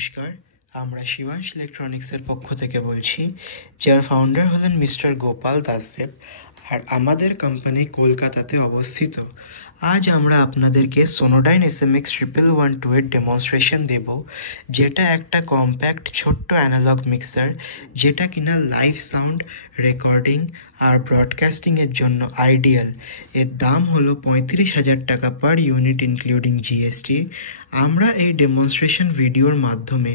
নমস্কার, আমরা শিবাংশ ইলেকট্রনিক্সের পক্ষ থেকে বলছি, যার ফাউন্ডার হলেন মিস্টার গোপাল দাসদেব, আর আমাদের কোম্পানি কলকাতাতে অবস্থিত। আজ আমরা আপনাদেরকে সোনোডাইন SMX 1112 এর ডেমনস্ট্রেশন দেব, যেটা একটা কম্প্যাক্ট ছোট্ট অ্যানালগ মিক্সার, যেটা কিনা লাইভ সাউন্ড রেকর্ডিং আর ব্রডকাস্টিংয়ের জন্য আইডিয়াল। এর দাম হলো 35,000 টাকা পার ইউনিট ইনক্লুডিং GST। আমরা এই ডেমনস্ট্রেশন ভিডিওর মাধ্যমে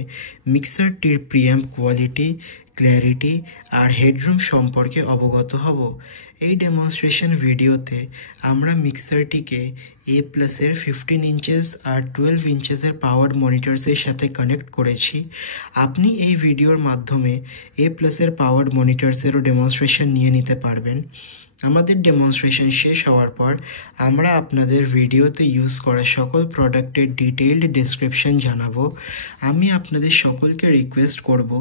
মিক্সারটির প্রিঅ্যাম্প কোয়ালিটি, ক্ল্যারিটি আর হেডরুম সম্পর্কে অবগত হব। এই ডেমনস্ট্রেশন ভিডিওতে আমরা মিক্সারটিকে A+ এর 15 ইঞ্চেস আর 12 ইঞ্চেসের পাওয়ার মনিটরসের সাথে কানেক্ট করেছি। আপনি এই ভিডিওর মাধ্যমে A+ এর পাওয়ার মনিটরসেরও ডেমনস্ট্রেশন নিয়ে নিতে পারবেন। আমাদের ডেমনস্ট্রেশন শেষ হওয়ার পর আমরা আপনাদের ভিডিওতে ইউজ করা সকল প্রোডাক্টের ডিটেইলড ডেসক্রিপশন জানাবো। আমি আপনাদের সকলকে রিকোয়েস্ট করব,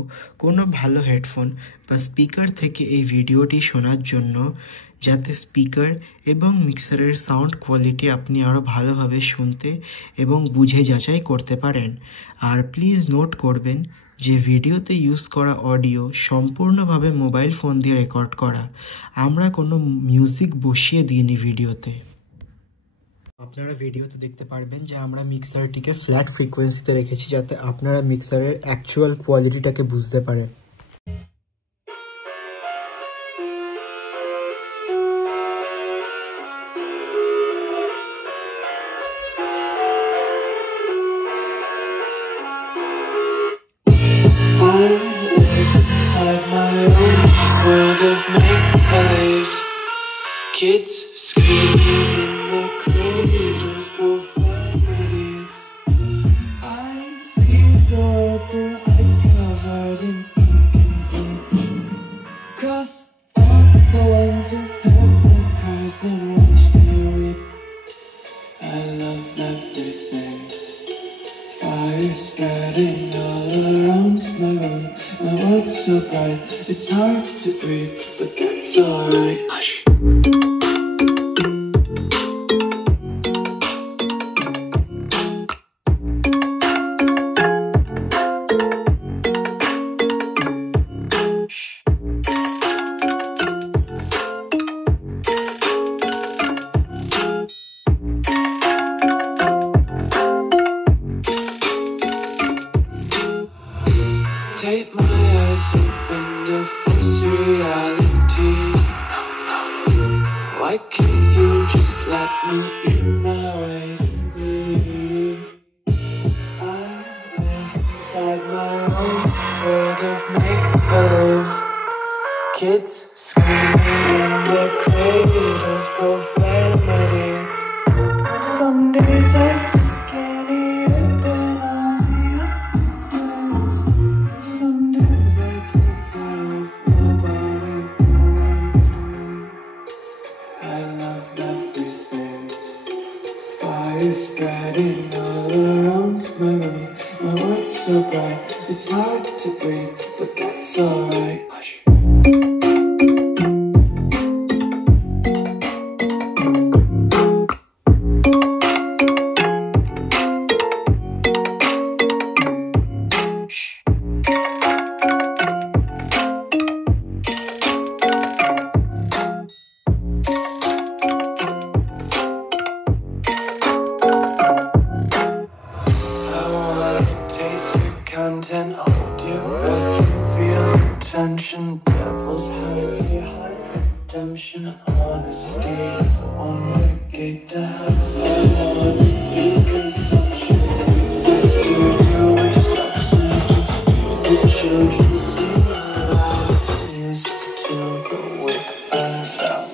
কোনো ভালো হেডফোন বা স্পিকার থেকে এই ভিডিওটি শোনার জন্য, যাতে স্পিকার এবং মিক্সারের সাউন্ড কোয়ালিটি আপনি আরও ভালোভাবে শুনতে এবং বুঝে যাচাই করতে পারেন। আর প্লিজ নোট করবেন যে ভিডিওতে ইউজ করা অডিও সম্পূর্ণভাবে মোবাইল ফোন দিয়ে রেকর্ড করা। আমরা কোনো মিউজিক বসিয়ে দিইনি ভিডিওতে। আপনারা ভিডিওতে দেখতে পারবেন যে আমরা মিক্সারটিকে ফ্ল্যাট ফ্রিকোয়েন্সিতে রেখেছি, যাতে আপনারা মিক্সারের অ্যাকচুয়াল কোয়ালিটিটাকে বুঝতে পারেন। World of make-believe, kids screaming in the cradles, profanities. I see the world through eyes covered in ink and bleed. Cause I'm the ones who heard me curse and watch me weep. I love everything, fire spreading all around my room. My world's so bright, it's hard to breathe, but that's alright. Hush. Take my eyes open to face reality. Why can't you just let me eat my way to be? I live inside my own world of make-believe, kids screaming in their cradles, profanities. Some days I feel skinnier than all the others. Some days I can't tell if my body belongs to me. I love everything, fire spreading all around my room. My world's so bright, it's hard to breathe, but that's alright. Hush. Content, hold your breath and feel the tension. Devils hiding behind redemption. Honesty is the one-way gate to heaven. Quantity's consumption. We fester to waste oxygen. Hear the children sing aloud. Music till the wick burns out.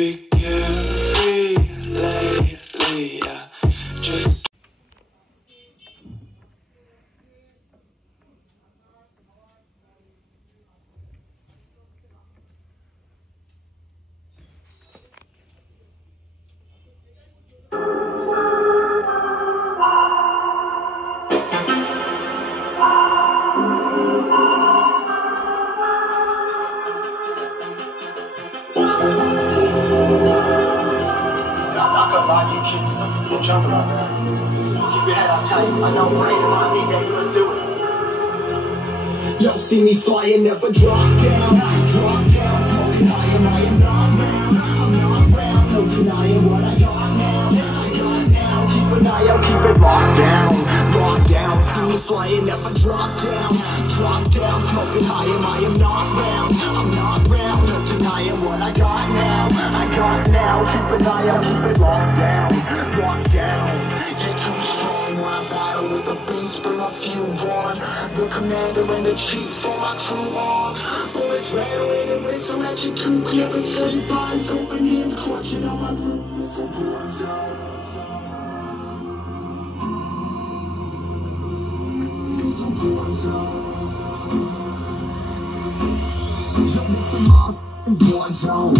Be carefree lately, yeah. Just I get kicked, so for me to jump it up. Keep your head up tight. I know brain in my knee, baby, let's do it. Y'all see me flying, never drop down. Drop down, smoking high, and I am not round. I'm not round, no denying what I got now. I got now, keep an eye out, keep it locked down. Locked down, see me flying, never drop down. Drop down, smoking high, and I am not round. I'm not round, no denying what I got now. I got now, keep an eye out, keep it locked down. Locked down, you're too strong when I battle with the beast, bring a few on. The commander and the chief for my true arm. Bullets rattling and whistle at your toque. Never sleep, eyes open, hands clutching on my root. This a war zone. This a war zone. Yo, this a motherfucking war zone.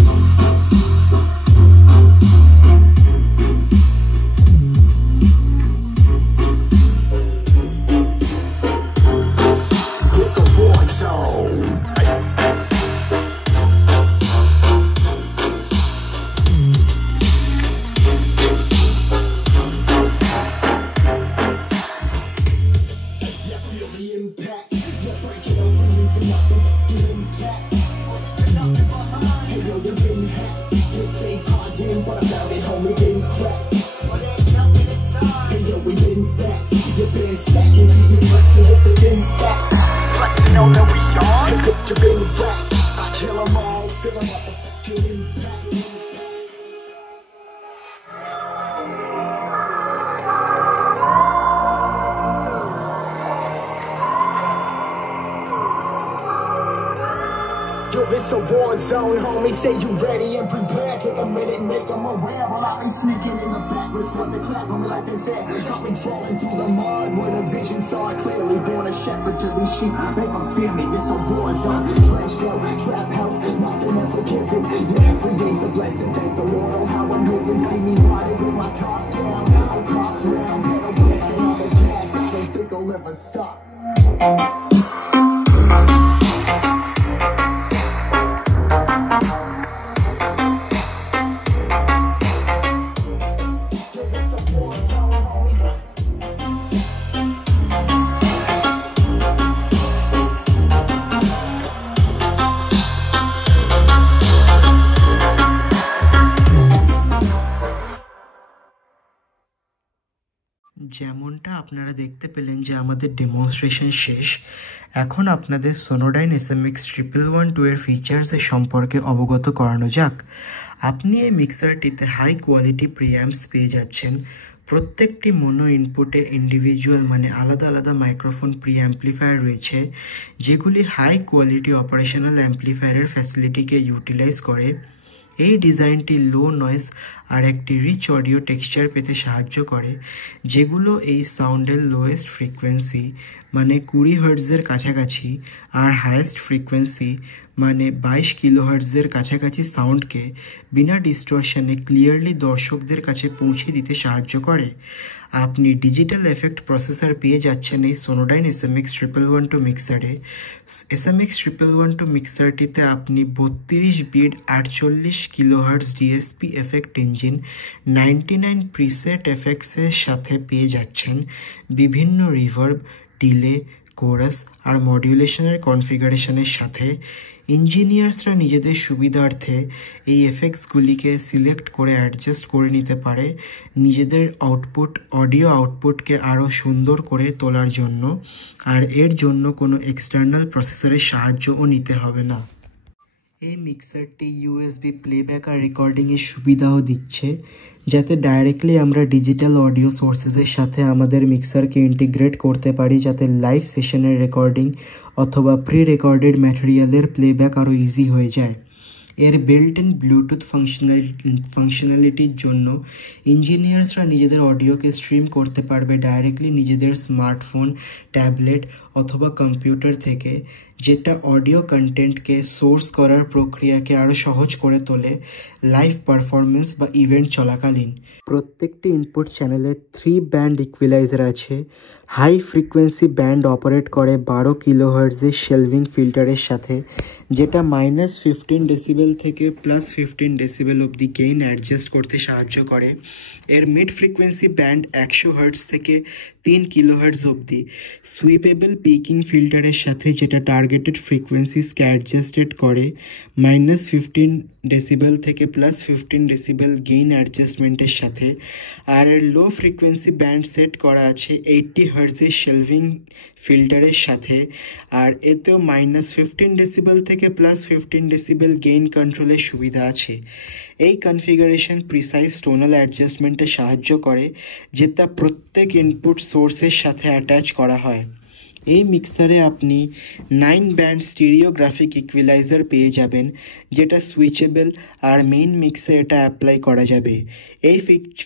Yo, this a war zone, homie, say you ready and prepared. Take a minute and make them aware. While I be sneaking in the back with one to clap on me life ain't fair. Got me crawling through the mud where the vision saw it clearly. Born a shepherd to these sheep, make them fear me. This a war zone, drenched out, trap house, nothing ever given. Yeah, every day's a blessing, thank the Lord, oh how I'm living. See me riding with my top down, I'm cops round, pedal pressing on the gas. I don't think I'll ever stop. যেমনটা আপনারা দেখতে পেলেন যে আমাদের demonstration শেষ। এখন আপনাদের সোনোডাইন SMX 1112 এর ফিচার্সের সম্পর্কে অবগত করানো যাক। আপনি এই মিক্সারটিতে হাই কোয়ালিটি প্রিঅ্যাম্পস পেয়ে যাচ্ছেন। প্রত্যেকটি মোনো ইনপুটে ইন্ডিভিজুয়াল মানে আলাদা আলাদা মাইক্রোফোন প্রিঅ্যাম্পলিফায়ার রয়েছে, যেগুলি হাই কোয়ালিটি অপারেশনাল অ্যাম্পলিফায়ারের ফ্যাসিলিটিকে ইউটিলাইজ করে। এই ডিজাইনটি লো নয়েজ আর একটি রিচ অডিও টেক্সচার পেতে সাহায্য করে, যেগুলো এই সাউন্ডের লোয়েস্ট ফ্রিকোয়েন্সি মানে 20 হার্টজের কাছাকাছি আর হায়েস্ট ফ্রিকোয়েন্সি মানে 22 কিলোহার্টজের কাছাকাছি সাউন্ডকে বিনা ডিস্টরশনে ক্লিয়ারলি দর্শকদের কাছে পৌঁছে দিতে সাহায্য করে। আপনি ডিজিটাল এফেক্ট প্রসেসর পেয়ে যাচ্ছেন এই সোনোডাইন SMX 1112 মিক্সারে। SMX 1112 মিক্সারটিতে আপনি 32 bit 48 kilohertz DSP effect engine, 99 preset এফেক্টসের সাথে পেয়ে যাচ্ছেন বিভিন্ন রিভার্ব, ডিলে, কোরাস আর মডিউলেশনের কনফিগারেশনের সাথে। ইঞ্জিনিয়ার্সরা নিজেদের সুবিধার্থে এই এফেক্টসগুলিকে সিলেক্ট করে অ্যাডজাস্ট করে নিতে পারে নিজেদের অডিও আউটপুটকে আরও সুন্দর করে তোলার জন্য, আর এর জন্য কোনো এক্সটার্নাল প্রসেসরের সাহায্যও নিতে হবে না। এই মিক্সারটি USB প্লেব্যাক আর রেকর্ডিংয়ের সুবিধাও দিচ্ছে, যাতে ডাইরেক্টলি আমরা ডিজিটাল অডিও সোর্সেসের সাথে আমাদের মিক্সারকে ইন্টিগ্রেট করতে পারি, যাতে লাইভ সেশনের রেকর্ডিং অথবা প্রি রেকর্ডেড ম্যাটেরিয়ালের প্লেব্যাক আরও ইজি হয়ে যায়। এর বিল্ট ইন ব্লুটুথ ফাংশনালিটির জন্য ইঞ্জিনিয়ার্সরা নিজেদের অডিওকে স্ট্রিম করতে পারবে ডাইরেক্টলি নিজেদের স্মার্টফোন, ট্যাবলেট অথবা কম্পিউটার থেকে, যেটা অডিও কন্টেন্টকে সোর্স করার প্রক্রিয়াকে আরও সহজ করে তোলে লাইভ পারফরমেন্স বা ইভেন্ট চলাকালীন। প্রত্যেকটি ইনপুট চ্যানেলে 3 ব্যান্ড ইকুয়ালাইজার আছে। হাই ফ্রিকোয়েন্সি ব্যান্ড অপারেট করে 12 কিলোহার্টজের শেলভিং ফিল্টারের সাথে, যেটা -15 ডেসিবেল থেকে +15 ডেসিবেল অবধি গেইন অ্যাডজাস্ট করতে সাহায্য করে। এর মিড ফ্রিকোয়েন্সি ব্যান্ড 100 হার্টজ থেকে 3 কিলোহার্টজ অবধি সুইপেবল পিকিং ফিল্টারের সাথে, যেটা টার্গেটেড ফ্রিকোয়েন্সিসকে অ্যাডজাস্টেড করে -15 ডেসিবেল থেকে +15 ডেসিবেল গেইন অ্যাডজাস্টমেন্টের সাথে। আর এর লো ফ্রিকোয়েন্সি ব্যান্ড সেট করা আছে 80 হার্টজের শেলভিং ফিল্টারের সাথে, আর এতেও -15 ডেসিবেল থেকে +15 ডেসিবেল গেইন কন্ট্রোলের সুবিধা আছে। এই কনফিগারেশন প্রিসাইজ টোনাল অ্যাডজাস্টমেন্টে সাহায্য করে, যেটা প্রত্যেক ইনপুট সোর্সের সাথে অ্যাটাচ করা হয়। এই মিক্সারে আপনি 9 ব্যান্ড স্টিরিওগ্রাফিক ইকুয়ালাইজার পেয়ে যাবেন, যেটা সুইচেবল, আর মেইন মিক্সে এটা অ্যাপ্লাই করা যাবে। এই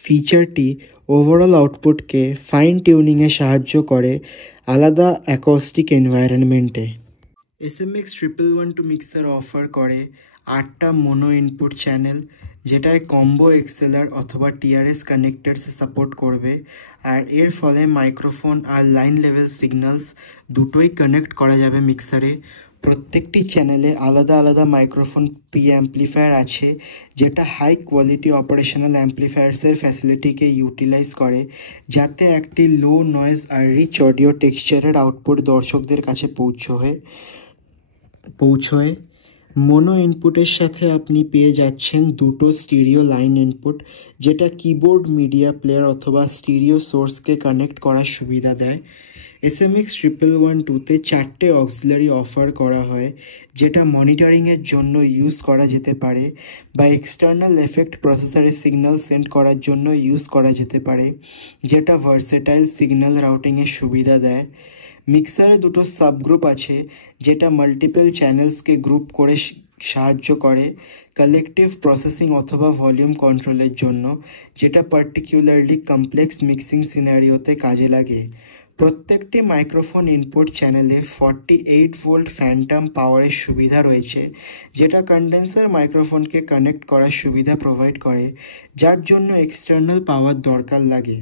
ফিচারটি ওভারঅল আউটপুটকে ফাইন টিউনিংয়ে সাহায্য করে আলাদা অ্যাকোস্টিক এনভায়রনমেন্টে। SMX 1112 মিক্সার অফার করে 8টা মোনো ইনপুট চ্যানেল, যেটায় কম্বো এক্সেলার অথবা TRS কানেক্টার্স সাপোর্ট করবে, আর এর ফলে মাইক্রোফোন আর লাইন লেভেল সিগন্যালস দুটোই কানেক্ট করা যাবে মিক্সারে। প্রত্যেকটি চ্যানেলে আলাদা আলাদা মাইক্রোফোন প্রি অ্যাম্প্লিফায়ার আছে, যেটা হাই কোয়ালিটি অপারেশনাল অ্যাম্প্লিফায়ার্সের ফ্যাসিলিটিকে ইউটিলাইজ করে, যাতে একটি লো নয়েজ আর রিচ অডিও টেক্সচারের আউটপুট দর্শকদের কাছে পৌঁছয়। মোনো ইনপুটের সাথে আপনি পেয়ে যাচ্ছেন 2টো স্টিরিও লাইন ইনপুট, যেটা কিবোর্ড, মিডিয়া প্লেয়ার অথবা স্টিরিও সোর্সকে কানেক্ট করার সুবিধা দেয়। SMX 1112-তে 4টে অক্সিলারি অফার করা হয়, যেটা মনিটরিংয়ের জন্য ইউজ করা যেতে পারে বা এক্সটার্নাল এফেক্ট প্রসেসরের সিগন্যাল সেন্ড করার জন্য ইউজ করা যেতে পারে, যেটা ভার্সেটাইল সিগন্যাল রাউটিংয়ের সুবিধা দেয়। মিক্সারে 2টো সাবগ্রুপ আছে, যেটা মাল্টিপল চ্যানেলসকে গ্রুপ করে সাহায্য করে কালেকটিভ প্রসেসিং অথবা ভলিউম কন্ট্রোলের জন্য, যেটা পার্টিকুলারলি কমপ্লেক্স মিক্সিং সিনারিওতে কাজে লাগে। প্রত্যেকটি মাইক্রোফোন ইনপুট চ্যানেলে 48 ভোল্ট ফ্যান্টম পাওয়ারের সুবিধা রয়েছে, যেটা কন্ডেন্সার মাইক্রোফোনকে কানেক্ট করার সুবিধা প্রোভাইড করে, যার জন্য এক্সটার্নাল পাওয়ার দরকার লাগে।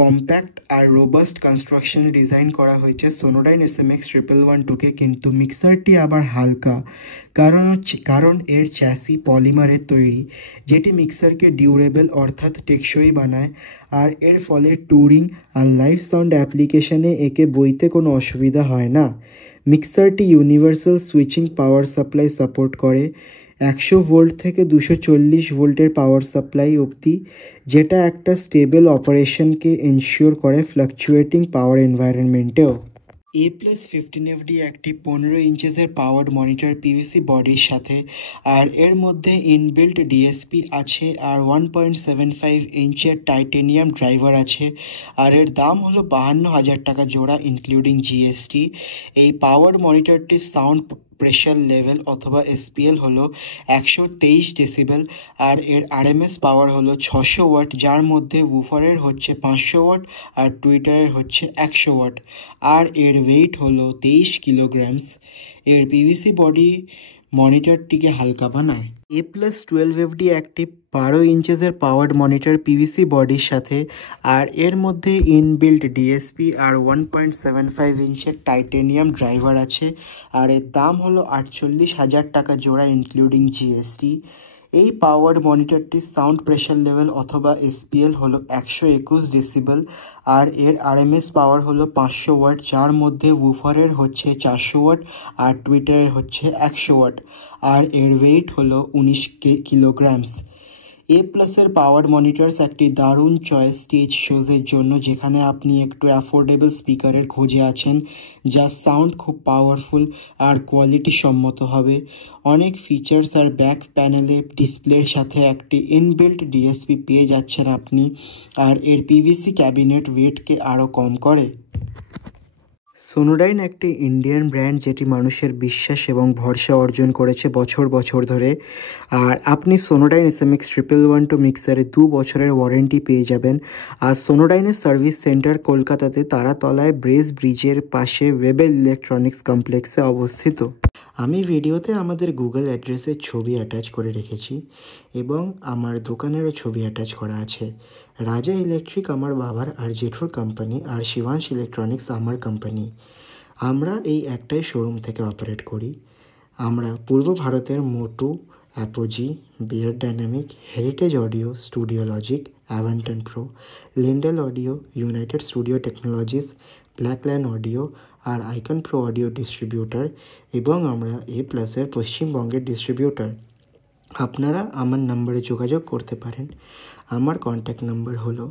কম্প্যাক্ট আর রোবাস্ট কনস্ট্রাকশন ডিজাইন করা হয়েছে সোনোডাইন SMX 1112-কে, কিন্তু মিক্সারটি আবার হালকা, কারণ এর চ্যাসি পলিমারের তৈরি, যেটি মিক্সারকে ডিউরেবল অর্থাৎ টেকসই বানায়, আর এর ফলে ট্যুরিং আর লাইভ সাউন্ড অ্যাপ্লিকেশনে একে বইতে কোনো অসুবিধা হয় না। মিক্সারটি universal switching power supply support করে 100 ভোল্ট থেকে 240 ভোল্টের পাওয়ার সাপ্লাই অবধি, যেটা একটা স্টেবল অপারেশনকে এনশিওর করে ফ্লাকচুয়েটিং পাওয়ার এনভায়রনমেন্টেও। A+15FD একটি 15 ইঞ্চেসের পাওয়ার্ড মনিটর PVC বডির সাথে, আর এর মধ্যে ইনবিল্ট DSP আছে, আর 1.75 ইঞ্চের টাইটেনিয়াম ড্রাইভার আছে, আর এর দাম হলো 52,000 টাকা জোড়া ইনক্লুডিং GST। এই পাওয়ার্ড মনিটরটির সাউন্ড প্রেশার লেভেল অথবা SPL হলো 123 ডেসিবেল, আর এর RMS পাওয়ার হলো 600 ওয়াট, যার মধ্যে উফারের হচ্ছে 500 ওয়াট আর টুইটারের হচ্ছে 100 ওয়াট, আর এর ওয়েট হলো 23 কিলোগ্রামস। এর PVC বডি মনিটরটিকে হালকা বানায়। A+12FD একটি 12 ইঞ্চেসের পাওয়ার্ড মনিটর PVC বডির সাথে, আর এর মধ্যে ইনবিল্ট DSP আর 1.75 ইঞ্চের টাইটেনিয়াম ড্রাইভার আছে, আর এর দাম হলো 48,000 টাকা জোড়া ইনক্লুডিং GST। এই পাওয়ার্ড মনিটরটির সাউন্ড প্রেশার লেভেল অথবা SPL হলো 121 ডেসিবেল, আর এর RMS পাওয়ার হলো 500 ওয়াট, যার মধ্যে উফারের হচ্ছে 400 ওয়াট আর টুইটারের হচ্ছে 100 ওয়াট, আর এর ওয়েট হলো 19 কিলোগ্রামস। A+এর পাওয়ার মনিটরস একটি দারুণ চয়েস স্টেজ শোজের জন্য, যেখানে আপনি একটু অ্যাফোর্ডেবল স্পিকারের খোঁজে আছেন, যা সাউন্ড খুব পাওয়ারফুল আর কোয়ালিটি সম্মত হবে। অনেক ফিচার্স আর ব্যাক প্যানেলে ডিসপ্লের সাথে একটি ইনবিল্ট DSP পেয়ে যাচ্ছেন আপনি, আর এর PVC ক্যাবিনেট ওয়েটকে আরও কম করে। সোনোডাইন একটি ইন্ডিয়ান ব্র্যান্ড যেটি মানুষের বিশ্বাস এবং ভরসা অর্জন করেছে বছর বছর ধরে। আর আপনি সোনোডাইন SMX 1112 মিক্সারে 2 বছরের ওয়ারেন্টি পেয়ে যাবেন। আর সোনোডাইনের সার্ভিস সেন্টার কলকাতাতে তারাতলায় ব্রেস ব্রিজের পাশে ওয়েবেল ইলেকট্রনিক্স কমপ্লেক্সে অবস্থিত। আমি ভিডিওতে আমাদের গুগল অ্যাড্রেসের ছবি অ্যাটাচ করে রেখেছি এবং আমার দোকানেরও ছবি অ্যাটাচ করা আছে। রাজা ইলেকট্রিক আমার বাবার আর জেঠুর কোম্পানি, আর শিবাংশ ইলেকট্রনিক্স আমার কোম্পানি। আমরা এই একটাই শোরুম থেকে অপারেট করি। আমরা পূর্ব ভারতের MOTU, Apogee, Beyer dynamic, Heritage audio, studio logic, Avantone pro, Lindell audio, United Studio Technologies, Blackland audio আর আইকন প্রো অডিও ডিস্ট্রিবিউটার, এবং আমরা A+-এর পশ্চিমবঙ্গের ডিস্ট্রিবিউটার। আপনারা আমার নাম্বারে যোগাযোগ করতে পারেন। আমার কন্ট্যাক্ট নাম্বার হলো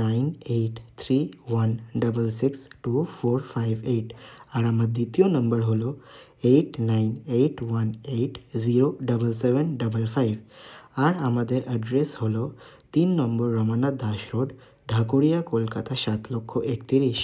9831662458 আর আমার দ্বিতীয় নাম্বার হলো 8981807755 আর আমাদের অ্যাড্রেস হলো 3 নম্বর রমানাথ দাস রোড, ঢাকুরিয়া, কলকাতা 7,31,000।